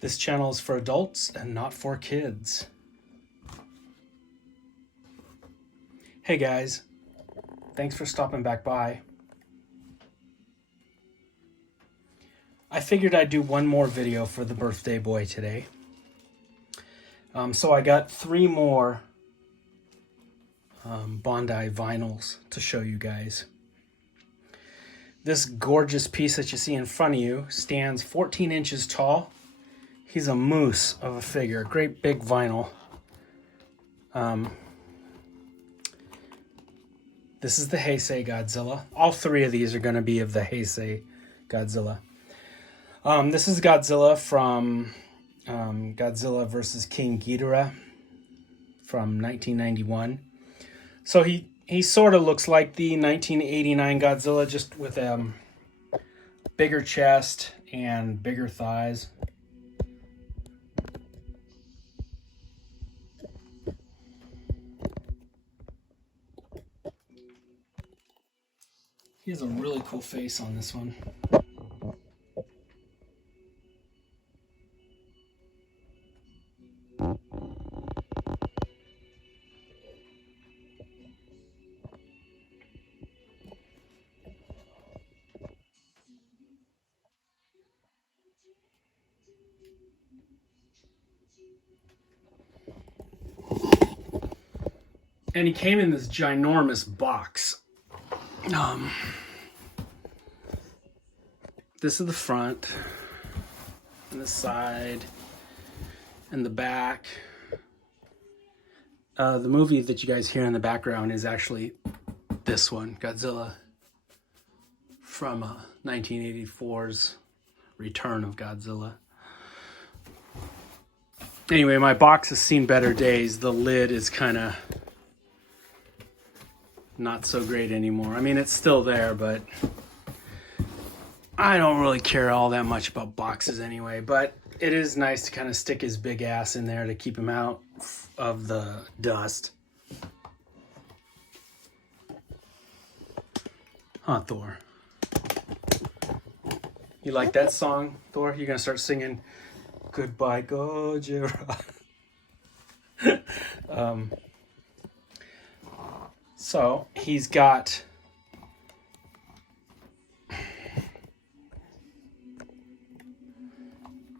This channel is for adults and not for kids. Hey guys, thanks for stopping back by. I figured I'd do one more video for the birthday boy today. So I got 3 more Bandai vinyls to show you guys. This gorgeous piece that you see in front of you stands 14 inches tall. He's a moose of a figure, great big vinyl. This is the Heisei Godzilla. All 3 of these are going to be of the Heisei Godzilla. This is Godzilla from Godzilla vs. King Ghidorah from 1991. So he sort of looks like the 1989 Godzilla, just with a bigger chest and bigger thighs. He has a really cool face on this one. And he came in this ginormous box. This is the front, and the side, and the back. The movie that you guys hear in the background is actually this one, Godzilla, from 1984's Return of Godzilla. Anyway, my box has seen better days. The lid is kind of not so great anymore. I mean, it's still there, but I don't really care all that much about boxes anyway. But it is nice to kind of stick his big ass in there to keep him out of the dust. Huh, Thor? You like that song, Thor? You're gonna start singing Goodbye Gojira. So he's got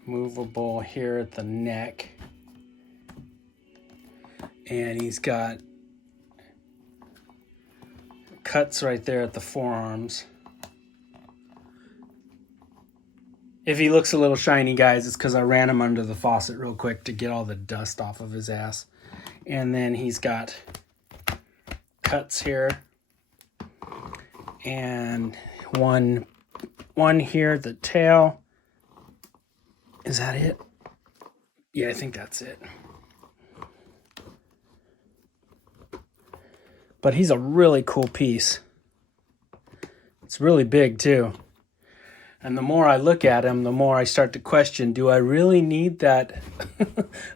movable here at the neck, and he's got cuts right there at the forearms. If he looks a little shiny, guys, it's because I ran him under the faucet real quick to get all the dust off of his ass. And then he's got cuts here, and one here at the tail. Is that it? Yeah, I think that's it. But he's a really cool piece. It's really big too. And the more I look at him, the more I start to question, do I really need that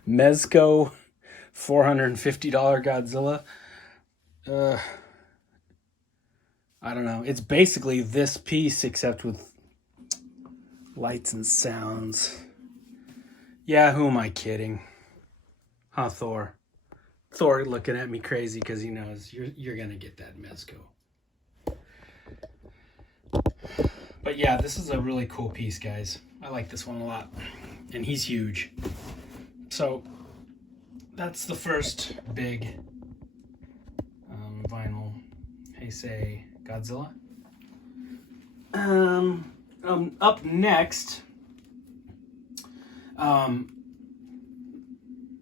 Mezco $450 Godzilla? I don't know. It's basically this piece except with lights and sounds. Yeah, who am I kidding? Huh, Thor? Thor looking at me crazy because he knows you're gonna get that Mezco. But yeah, this is a really cool piece, guys. I like this one a lot. And he's huge. So that's the first big vinyl Heisei Godzilla. Up next,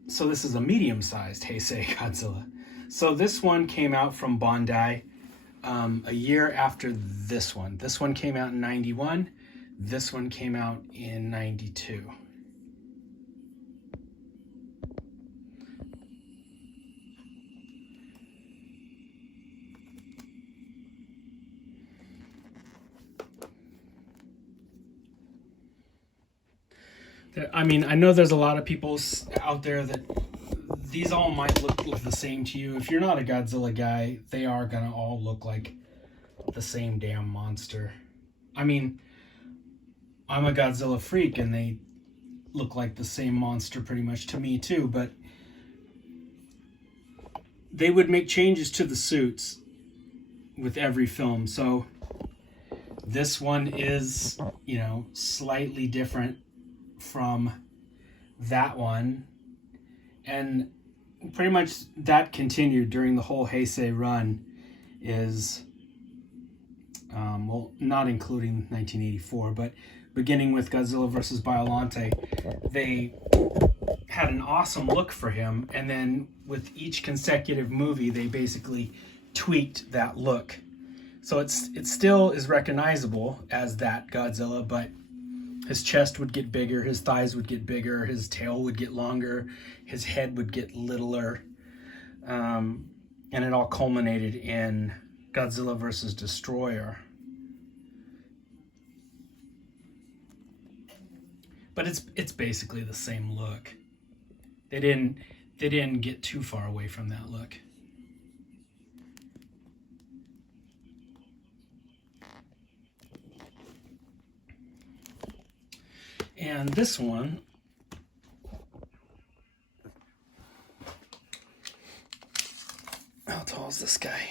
so this is a medium-sized Heisei Godzilla. So this one came out from Bandai a year after this one. This one came out in 91. This one came out in 92. I mean, I know there's a lot of people out there that these all might look the same to you. If you're not a Godzilla guy, they are gonna all look like the same damn monster. I mean, I'm a Godzilla freak, and look like the same monster pretty much to me too, but they would make changes to the suits with every film. So this one is, you know, slightly different from that one. And pretty much that continued during the whole Heisei run is, well, not including 1984, but beginning with Godzilla vs. Biollante, they had an awesome look for him, and then with each consecutive movie, they basically tweaked that look. So it still is recognizable as that Godzilla, but his chest would get bigger, his thighs would get bigger, his tail would get longer, his head would get littler, and it all culminated in Godzilla vs. Destroyer. But it's basically the same look. They didn't get too far away from that look. And this one, how tall is this guy?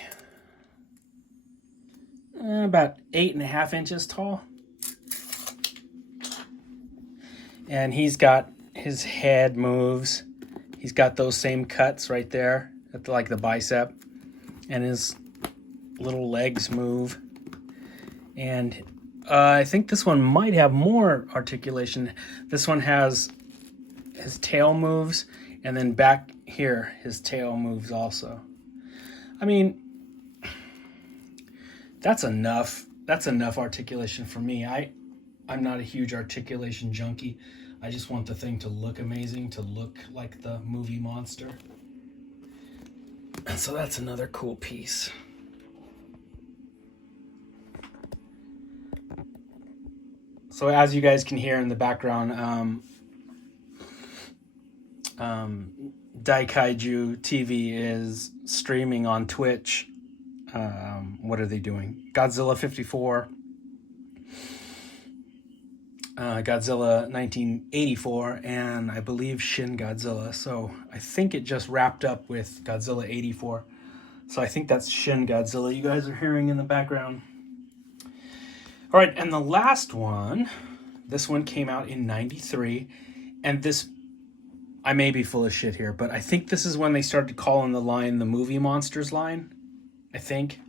About 8.5 inches tall. And he's got, his head moves. He's got those same cuts right there at like the bicep. And his little legs move. And I think this one might have more articulation. This one has, his tail moves, and then back here, his tail moves also. I mean, that's enough. That's enough articulation for me. I'm not a huge articulation junkie. I just want the thing to look amazing, to look like the movie monster. And so that's another cool piece. So as you guys can hear in the background, Daikaiju TV is streaming on Twitch. What are they doing? Godzilla 54, Godzilla 1984, and I believe Shin Godzilla. So I think it just wrapped up with Godzilla 84. So I think that's Shin Godzilla you guys are hearing in the background. All right, and the last one, this one came out in 93, and this, I may be full of shit here, but I think this is when they started calling the line the Movie Monsters line, I think.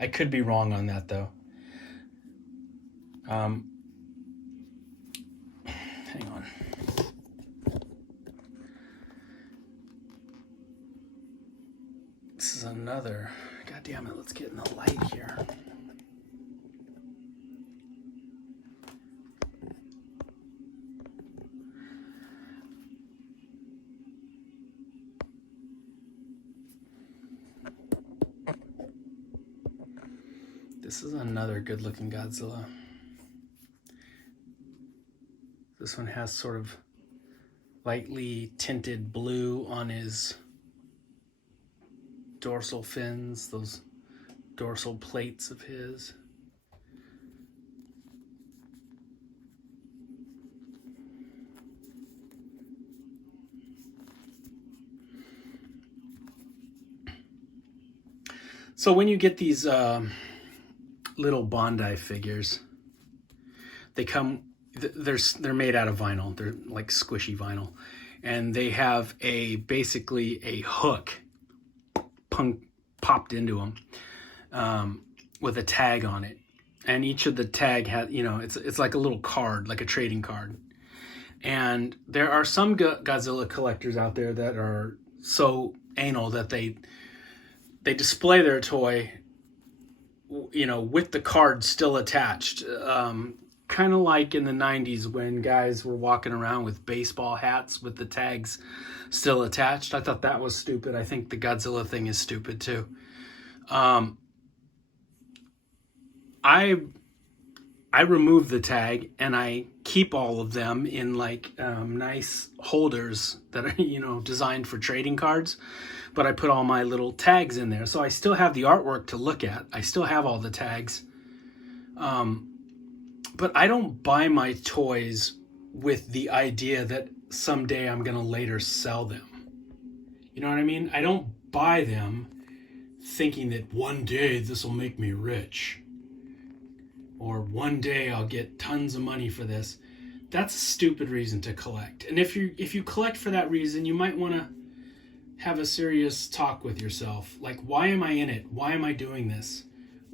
I could be wrong on that, though. Hang on. This is another, God damn it, let's get in the light here. This is another good-looking Godzilla. This one has sort of lightly tinted blue on his dorsal fins, those dorsal plates of his. So when you get these little Bandai figures, they come, they're made out of vinyl. They're like squishy vinyl, and they have basically a hook popped into them with a tag on it, and each of the tag has, you know, it's like a little card, like a trading card. And there are some Godzilla collectors out there that are so anal that they display their toy, you know, with the card still attached. Kind of like in the 90s when guys were walking around with baseball hats with the tags still attached. I thought that was stupid. I think the Godzilla thing is stupid too. I remove the tag and I keep all of them in like nice holders that are, you know, designed for trading cards. But I put all my little tags in there. So I still have the artwork to look at. I still have all the tags. But I don't buy my toys with the idea that someday I'm going to later sell them. You know what I mean? I don't buy them thinking that one day this will make me rich, or one day I'll get tons of money for this. That's a stupid reason to collect. And if you collect for that reason, you might want to have a serious talk with yourself. Like, why am I in it? Why am I doing this?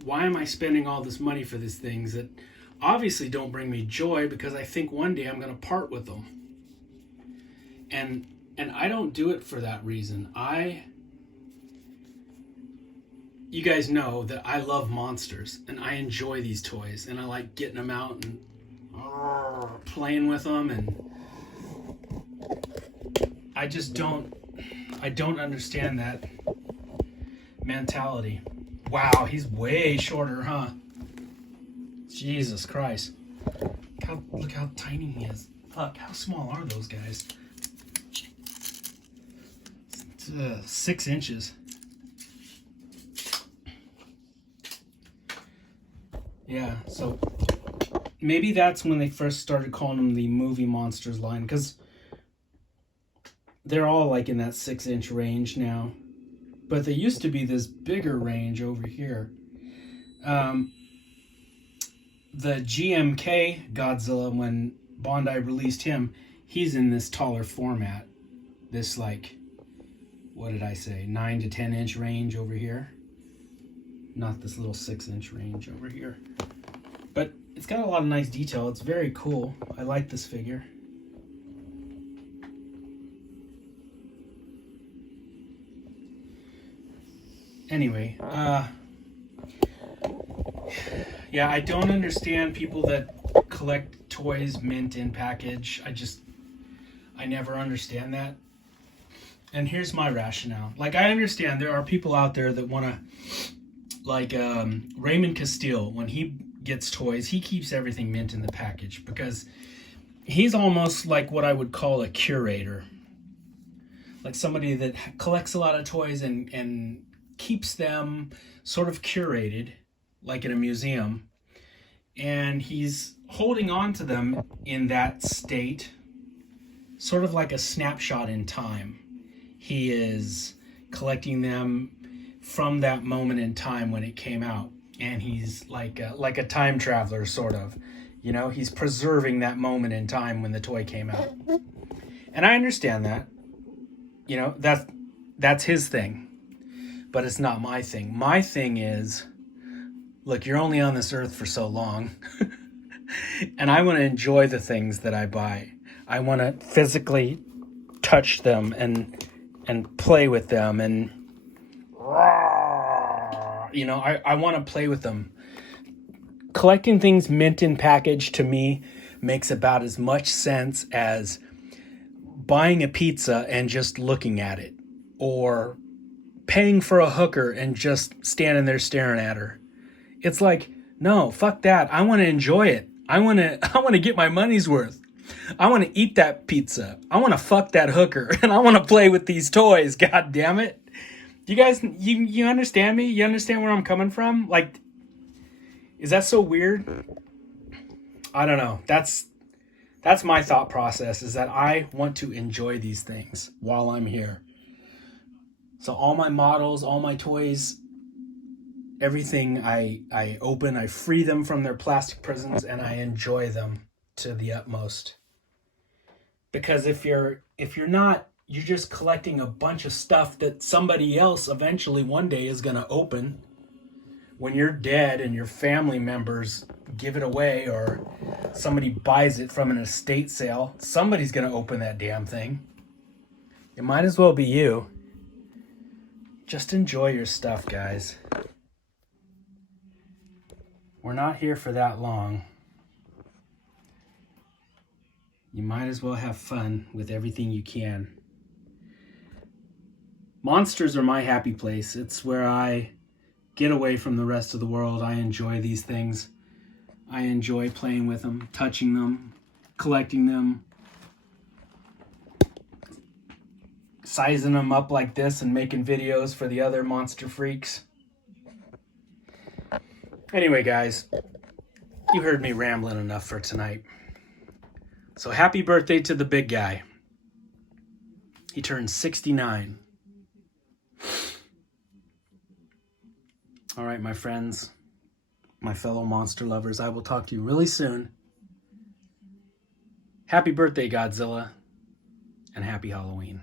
Why am I spending all this money for these things that obviously don't bring me joy, because I think one day I'm going to part with them. And I don't do it for that reason. You guys know that I love monsters, and I enjoy these toys, and I like getting them out and playing with them, and I don't understand that mentality. Wow, he's way shorter, huh? Jesus Christ. Look how tiny he is. Fuck, how small are those guys? 6 inches. Yeah, so maybe that's when they first started calling them the movie monsters line, because they're all like in that 6-inch range now. But there used to be this bigger range over here. The GMK Godzilla, when Bandai released him, he's in this taller format. This, like, what did I say, 9 to 10 inch range over here. Not this little 6-inch range over here. But it's got a lot of nice detail. It's very cool. I like this figure. Anyway, yeah, I don't understand people that collect toys mint in package. I never understand that. And here's my rationale. Like, I understand there are people out there that want to, like, Raymond Castile, when he gets toys, he keeps everything mint in the package, because he's almost like what I would call a curator. Like somebody that collects a lot of toys and keeps them sort of curated, like in a museum, and he's holding on to them in that state, sort of like a snapshot in time. He is collecting them from that moment in time when it came out, and he's like a time traveler, sort of. You know, he's preserving that moment in time when the toy came out. And I understand that. You know, that's his thing. But it's not my thing. My thing is, look, you're only on this earth for so long. And I want to enjoy the things that I buy. I want to physically touch them and play with them, and you know, I want to play with them. Collecting things mint in package, to me, makes about as much sense as buying a pizza and just looking at it, or paying for a hooker and just standing there staring at her. It's like, no, fuck that. I want to enjoy it. I want to get my money's worth. I want to eat that pizza. I want to fuck that hooker, and I want to play with these toys. God damn it. You guys, you understand me? You understand where I'm coming from? Like, is that so weird? I don't know. That's my thought process, is that I want to enjoy these things while I'm here. So all my models, all my toys, everything I open, I free them from their plastic prisons, and I enjoy them to the utmost. Because if you're not, you're just collecting a bunch of stuff that somebody else eventually one day is going to open. When you're dead and your family members give it away, or somebody buys it from an estate sale, somebody's going to open that damn thing. It might as well be you. Just enjoy your stuff, guys. We're not here for that long. You might as well have fun with everything you can. Monsters are my happy place. It's where I get away from the rest of the world. I enjoy these things. I enjoy playing with them, touching them, collecting them, sizing them up like this and making videos for the other monster freaks. Anyway, guys, you heard me rambling enough for tonight. So happy birthday to the big guy. He turned 69. All right, my friends, my fellow monster lovers, I will talk to you really soon. Happy birthday, Godzilla, and happy Halloween.